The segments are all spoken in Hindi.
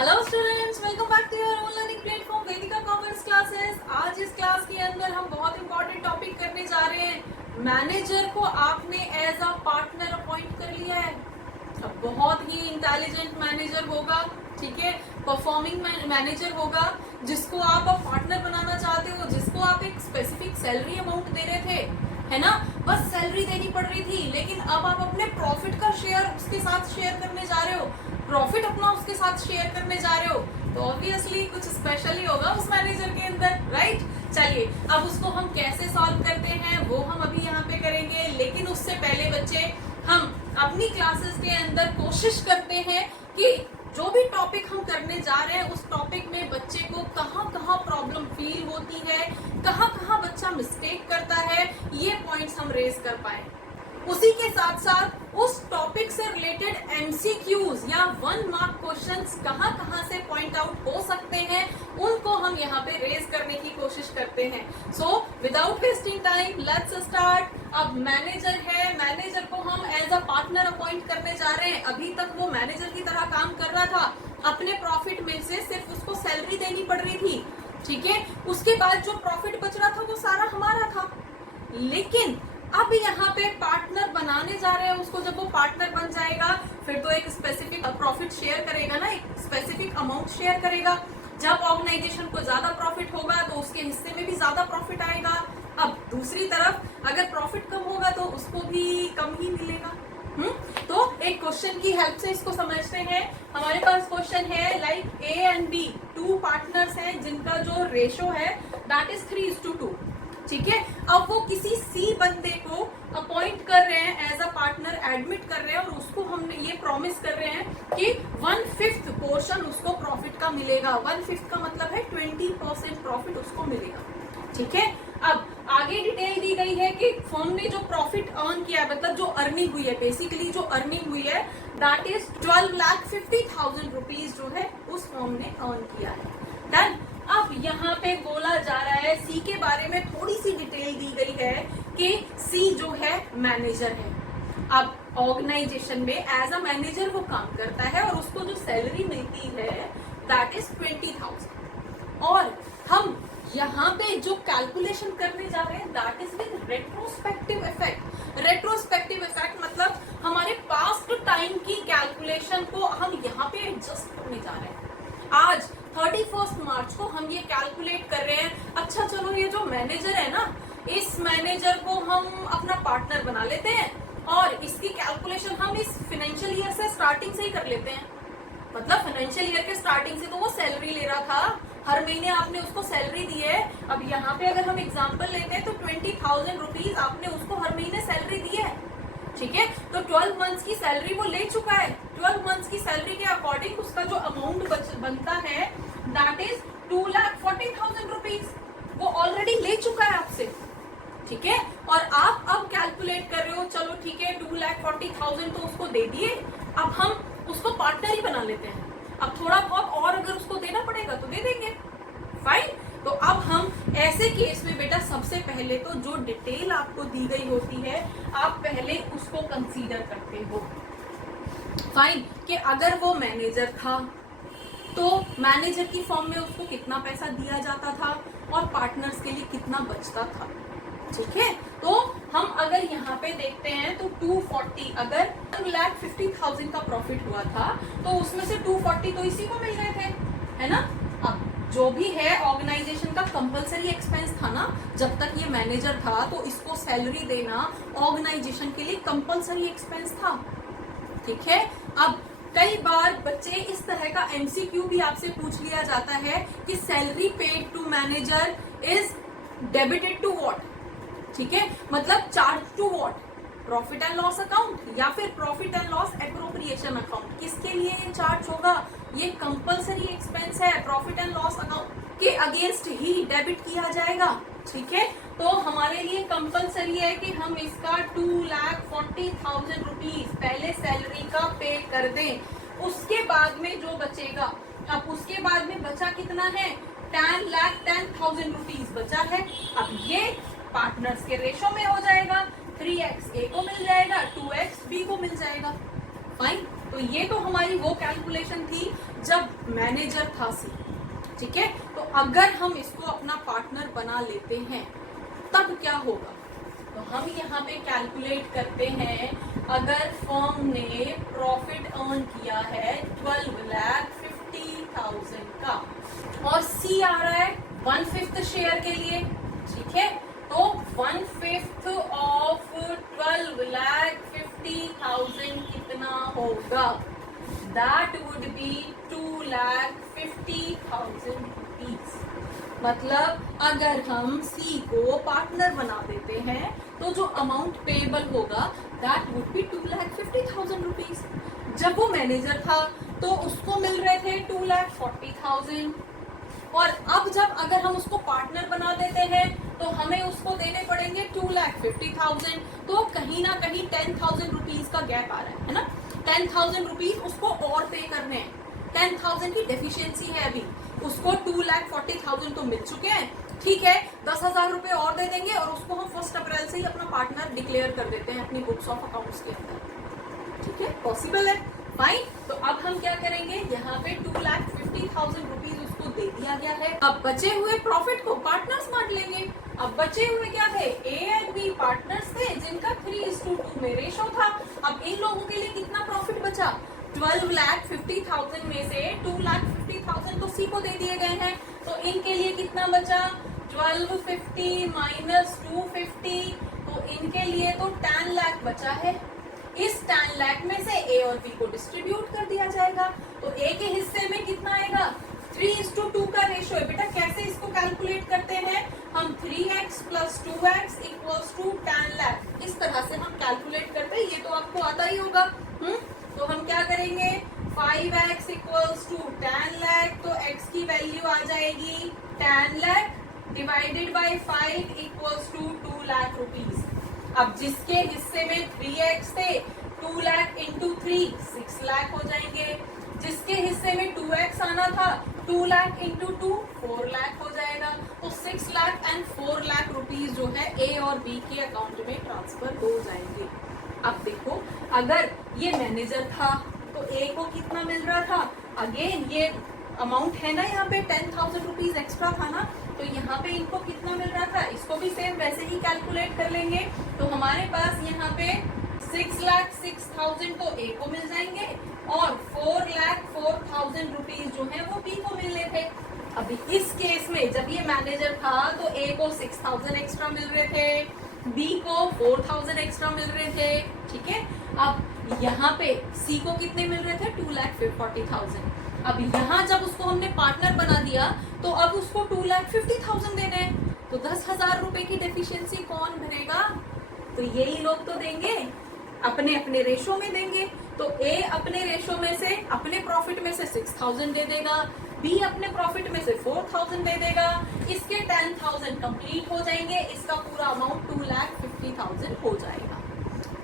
Hello students, welcome back to your online learning platform Vedika commerce classes. आज इस क्लास के अंदर हम बहुत इंपॉर्टेंट टॉपिक करने जा रहे हैं। मैनेजर को आपने एज अ पार्टनर अपॉइंट कर लिया है। अब बहुत ही इंटेलिजेंट मैनेजर होगा, ठीक है, परफॉर्मिंग मैनेजर होगा, जिसको आप अब पार्टनर बनाना चाहते हो, जिसको आप एक स्पेसिफिक सैलरी अमाउंट दे रहे थे, है ना, बस सैलरी देनी पड़ रही थी, लेकिन अब आप अपने प्रॉफिट का शेयर उसके साथ शेयर करने जा रहे हो, प्रॉफिट अपना उसके साथ शेयर करने जा रहे हो, तो ऑब्वियसली कुछ स्पेशल ही होगा उस मैनेजर के अंदर, राइट। चलिए अब उसको हम कैसे सॉल्व करते हैं वो हम अभी यहाँ पे करेंगे, लेकिन उससे पहले बच्चे हम अपनी क्लासेस के अंदर कोशिश करते हैं कि जो भी टॉपिक हम करने जा रहे हैं उस टॉपिक में बच्चे को कहाँ कहाँ प्रॉब्लम फील होती है, कहाँ कहाँ बच्चा मिस्टेक करता है, ये पॉइंट्स हम रेज कर पाए। उसी के साथ साथ उस टॉपिक से रिलेटेड एमसीक्यूज या 1 मार्क क्वेश्चंस कहाँ कहाँ से पॉइंट आउट हो सकते हैं, उनको हम यहाँ पे रेज करने की कोशिश करते हैं। So without wasting time let's start. अब मैनेजर है, मैनेजर को हम एज अ पार्टनर अपॉइंट करने जा रहे हैं। अभी तक वो मैनेजर की तरह काम कर रहा था, अपने प्रॉफिट में से सिर्फ उसको सैलरी देनी पड़ रही थी, ठीक है। उसके बाद जो प्रॉफिट बच रहा था वो सारा हमारा था, लेकिन अब यहाँ पे पार्टनर बनाने जा रहे हैं उसको। जब वो पार्टनर बन जाएगा फिर तो एक स्पेसिफिक प्रॉफिट शेयर करेगा ना, एक स्पेसिफिक अमाउंट शेयर करेगा। जब ऑर्गेनाइजेशन को ज्यादा प्रॉफिट होगा तो उसके हिस्से में भी ज्यादा प्रॉफिट आएगा। अब दूसरी तरफ अगर प्रॉफिट कम होगा तो उसको भी कम ही मिलेगा। तो एक क्वेश्चन की हेल्प से इसको समझते हैं। हमारे पास क्वेश्चन है like A and B, 2 partners हैं जिनका जो रेशो है दैट इज 3:2, ठीक है। अब वो किसी सी बंदे को अपॉइंट कर रहे हैं एज अ पार्टनर, एडमिट कर रहे हैं, और उसको हमने ये प्रॉमिस कर रहे हैं कि 1/5 पोर्शन उसको प्रॉफिट का मिलेगा। 1/5 का मतलब है 20% प्रॉफिट उसको मिलेगा, ठीक है। अब आगे डिटेल दी गई है कि फर्म ने जो प्रॉफिट अर्न किया है, मतलब जो अर्निंग हुई है, बेसिकली जो अर्निंग हुई है दैट इज 12,50,000 रुपीज जो है उस फर्म ने अर्न किया है। डन। अब यहाँ पे बोला जा रहा है सी के बारे में थोड़ी सी डिटेल दी गई है कि सी जो है मैनेजर है। अब ऑर्गेनाइजेशन में एज अ मैनेजर वो काम करता है और उसको जो सैलरी मिलती है दैट इज 20,000। और हम यहाँ पे जो कैलकुलेशन करने जा रहे हैं that is with retrospective effect. Retrospective effect मतलब हमारे पास्ट टाइम की कैलकुलेशन को हम यहाँ पे एडजस्ट करने जा रहे हैं। आज 31 मार्च को हम ये कैलकुलेट कर रहे हैं। अच्छा चलो, ये जो मैनेजर है ना, इस मैनेजर को हम अपना पार्टनर बना लेते हैं और इसकी कैलकुलेशन हम इस फाइनेंशियल ईयर से स्टार्टिंग से ही कर लेते हैं। मतलब फाइनेंशियल ईयर के स्टार्टिंग से तो वो सैलरी ले रहा था, हर महीने आपने उसको सैलरी दी है। अब यहाँ पे अगर हम एग्जाम्पल लेते हैं तो 20,000 रुपीज आपने उसको हर महीने सैलरी दी है, ठीक है। तो 12 मंथ्स की सैलरी वो ले चुका है। 12 मंथ्स की सैलरी के अकॉर्डिंग उसका जो अमाउंट बनता है दैट इज 2,40,000 रुपीज, वो ऑलरेडी ले चुका है आपसे, ठीक है। और आप अब कैलकुलेट कर रहे हो, चलो ठीक है 2,40,000 तो उसको दे दिए, अब हम उसको पार्टनर ही बना लेते हैं। अब थोड़ा बहुत और अगर उसको देना पड़ेगा तो दे देंगे, फाइन। तो अब हम ऐसे केस में बेटा सबसे पहले तो जो डिटेल आपको दी गई होती है आप पहले उसको कंसीडर करते हो, फाइन। कि अगर वो मैनेजर था तो मैनेजर की फॉर्म में उसको कितना पैसा दिया जाता था और पार्टनर्स के लिए कितना बचता था, ठीक है। तो हम अगर यहाँ पे देखते हैं तो 240, अगर 2,50,000 का प्रॉफिट हुआ था तो उसमें से 240 तो इसी को मिल गए थे, है ना। अब जो भी है ऑर्गेनाइजेशन का कंपलसरी एक्सपेंस था ना, जब तक ये मैनेजर था तो इसको सैलरी देना ऑर्गेनाइजेशन के लिए कंपलसरी एक्सपेंस था, ठीक है। अब कई बार बच्चे इस तरह का एमसीक्यू भी आपसे पूछ लिया जाता है कि salary paid to manager is debited to what, ठीक है, मतलब charge to what, profit and loss account या फिर profit and loss appropriation account. किसके लिए ये चार्ज होगा? ये कंपलसरी एक्सपेंस है, प्रॉफिट एंड लॉस अकाउंट के अगेंस्ट ही डेबिट किया जाएगा, ठीक है। तो हमारे लिए कंपलसरी है कि हम इसका 2,40,000 रुपीज पहले सैलरी का पे कर दें। उसके बाद में जो बचेगा, अब उसके बाद में बचा कितना है, 10,10,000 रुपीज बचा है। अब ये पार्टनर्स के रेशो में हो जाएगा, 3x ए को मिल जाएगा, 2x बी को मिल जाएगा, फाइन। तो ये तो हमारी वो कैलकुलेशन थी जब मैनेजर था सी, ठीक है। तो अगर हम इसको अपना पार्टनर बना लेते हैं तब क्या होगा, तो हम यहाँ पे कैलकुलेट करते हैं। अगर फर्म ने प्रॉफिट अर्न किया है 12,50,000 का और सी आ रहा है 1/5 शेयर के लिए, ठीक है, तो 1/5 ऑफ 12,50,000 कितना होगा, दैट वुड बी 2,50,000 रुपीज। मतलब अगर हम सी को पार्टनर बना देते हैं तो जो अमाउंट पेएबल होगा दैट वुड बी 2,50,000 रुपीज। जब वो मैनेजर था तो उसको मिल रहे थे 2,40,000, और अब जब अगर हम उसको पार्टनर बना देते हैं तो हमें उसको देने पड़ेंगे 2,50,000, तो कहीं ना कहीं 10,000 रुपीज का गैप आ रहा है ना। 10,000 रुपीज उसको और पे करने हैं, 10,000 की डेफिशिएंसी है अभी, उसको 2,40,000 तो मिल चुके हैं, ठीक है, 10,000 रुपए और दे देंगे और उसको हम 1 अप्रैल से ही अपना पार्टनर डिक्लेयर कर देते हैं अपनी बुक्स ऑफ अकाउंट्स के अंदर, ठीक है, पॉसिबल है, फाइन। तो अब हम क्या करेंगे, यहाँ पे 2,50,000 रुपीज उसको दे दिया गया है। अब बचे हुए प्रॉफिट को पार्टनर्स बांट लेंगे। अब बचे हुए क्या थे, ए एंड बी पार्टनर्स थे जिनका 3:2 में रेशो था। अब इन लोगों के लिए कितना प्रॉफिट बचा, 12,50,000 में से 2,50,000 तो सी को दे दिए गए हैं, तो इनके लिए कितना बचा, 1250 माइनस 250, तो इनके लिए तो 10 लाख बचा है। इस 10 लाख में से ए और बी को डिस्ट्रीब्यूट कर दिया जाएगा, तो ए के हिस्से में कितना आएगा, 3:2 का रेशो है। बेटा कैसे इसको कैलकुलेट करते हैं, हम 3x plus 2x equals to 10 lakh, इस तरह से हम कैलकुलेट करते हैं, ये तो आपको आता ही होगा। तो हम क्या करेंगे, 5x इक्वल्स टू 10 लाख, तो x की वैल्यू आ जाएगी 10 lakh divided by 5 equals to 2 lakh rupees. अब जिसके हिस्से में 3x थे, 2 लाख इंटू 3 6 लाख हो जाएंगे। जिसके हिस्से में 2x आना था, 2 लाख इंटू 2 4 लाख हो जाएगा। तो 6 लाख एंड 4 लाख रुपीज जो है ए और बी के अकाउंट में ट्रांसफर हो जाएंगे। अब देखो, अगर ये मैनेजर था तो ए को कितना मिल रहा था, अगेन ये अमाउंट है ना, यहाँ पे 10,000 रुपीज एक्स्ट्रा था ना, तो यहाँ पे इनको कितना मिल रहा था, इसको भी सेम वैसे ही कैलकुलेट कर लेंगे। तो हमारे पास यहाँ पे 6,06,000 तो ए को मिल जाएंगे और 4,04,000 रुपीज जो है वो बी को मिलने थे। अभी इस केस में जब ये मैनेजर था तो ए को 6,000 एक्स्ट्रा मिल रहे थे, बी को 4,000 एक्स्ट्रा मिल रहे थे, ठीक है। अब यहाँ पे सी को कितने मिल रहे थे, 2,40,000। अब यहाँ जब उसको हमने पार्टनर बना दिया तो अब उसको 2,50,000 देने हैं, तो 10,000 रुपए की डेफिशिएंसी कौन भरेगा, तो यही लोग तो देंगे, अपने अपने रेशो में देंगे। तो ए अपने रेशो में से, अपने प्रॉफिट में से 6,000 दे देगा, बी अपने प्रॉफिट में से 4,000 दे देगा, इसके 10,000 कंप्लीट हो जाएंगे, इसका पूरा अमाउंट 2,50,000 हो जाएगा,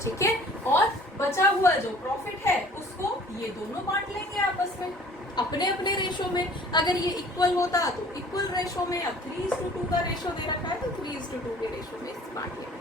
ठीक है। और बचा हुआ जो प्रॉफिट है उसको ये दोनों बांट लेंगे आपस में अपने अपने रेशो में। अगर ये इक्वल होता तो इक्वल रेशो में, अब 3:2 का रेशो दे रखा है तो 3:2 के रेशो में बांट लेंगे,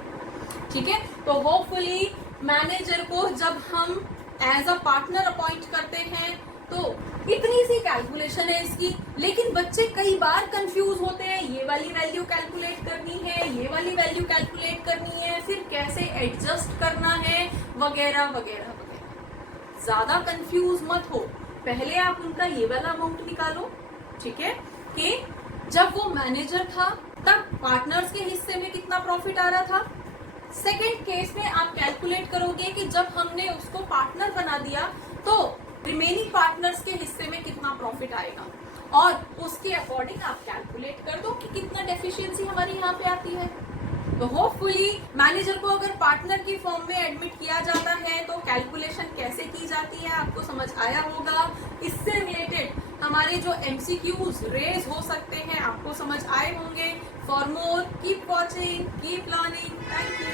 ठीक है। तो होपफुली मैनेजर को जब हम एज अ पार्टनर अपॉइंट करते हैं तो इतनी सी कैलकुलेशन है इसकी, लेकिन बच्चे कई बार कंफ्यूज होते हैं, ये वाली वैल्यू कैलकुलेट करनी है, ये वाली वैल्यू कैलकुलेट करनी है, फिर कैसे एडजस्ट करना है, वगैरह वगैरह वगैरह। ज्यादा कंफ्यूज मत हो, पहले आप उनका ये वाला अमाउंट निकालो, ठीक है, कि जब वो मैनेजर था तब पार्टनर्स के हिस्से में कितना प्रॉफिट आ रहा था। सेकेंड केस में आप कैलकुलेट करोगे कि जब हमने उसको पार्टनर बना दिया तो रिमेनिंग पार्टनर्स के हिस्से में कितना प्रॉफिट आएगा, और उसके अकॉर्डिंग आप कैलकुलेट कर दो कि कितना डेफिशिएंसी हमारी यहाँ पे आती है। तो होपफुली मैनेजर को अगर पार्टनर की फॉर्म में एडमिट किया जाता है तो कैलकुलेशन कैसे की जाती है आपको समझ आया होगा। इससे रिलेटेड हमारे जो MCQs रेज हो सकते हैं आपको समझ आए होंगे। For more keep watching, keep learning, thank you.